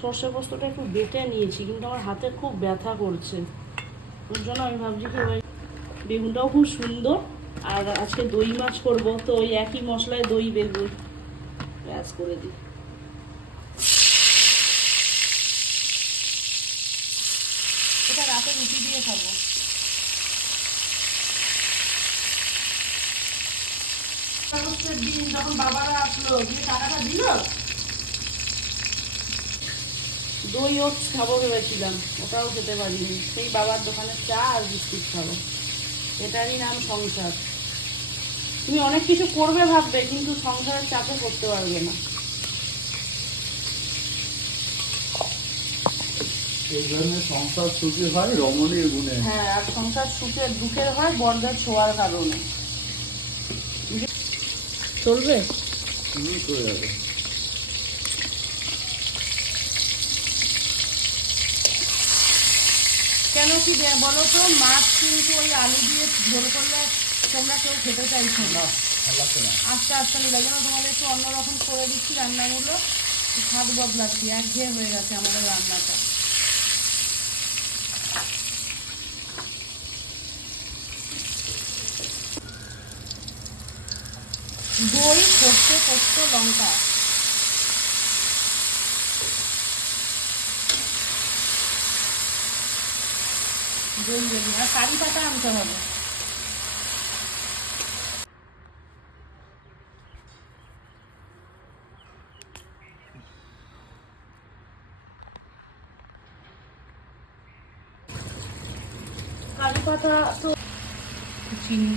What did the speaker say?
সর্ষে পোস্তটা একটু বেটে নিয়েছি, কিন্তু আমার হাতে খুব ব্যথা করছে, ওর জন্য আমি ভাবছি কি ওই বেগুনটাও খুব সুন্দর। আর আজকে দই মাছ করব, তো ওই একই মশলায় দই বেগুন পেঁয়াজ করে দিই। এটা রাতে রুটি দিয়ে খাবো। দিন যখন বাবারা আসলো, দিয়ে টাকাটা দিল, দই ওটস খাবো ভেবেছিলাম, ওটাও খেতে পারিনি। সেই বাবার দোকানের চা আর বিস্কুট খাবো। এটারই নাম সংসার। তুমি অনেক কিছু করবে ভাববে, কিন্তু সংসারের চাপে করতে পারবে না। এই ধরনের সংসার সুখী হয় রমণীর গুণে। হ্যাঁ, আর সংসার সুখের দুঃখের হয় বর্দার ছোঁয়ার কারণে। চলবে? চলে যাবে। কেন কি বলো তো, মাছ কিন্তু ওই আলু দিয়ে ঝোল করলে তোমরা কেউ খেতে চাইছো না। আস্তে আস্তে নিলে যেন তোমাদের একটু অন্যরকম করে দিচ্ছি রান্নাগুলো, স্বাদ বদলাচ্ছি, একঘেয়ে হয়ে গেছে আমাদের রান্নাটা। দই, সর্ষে পোস্ত, লঙ্কা, দই বেগুন আর কারি পাতা আনতে হবে। কারি পাতা তো চিনি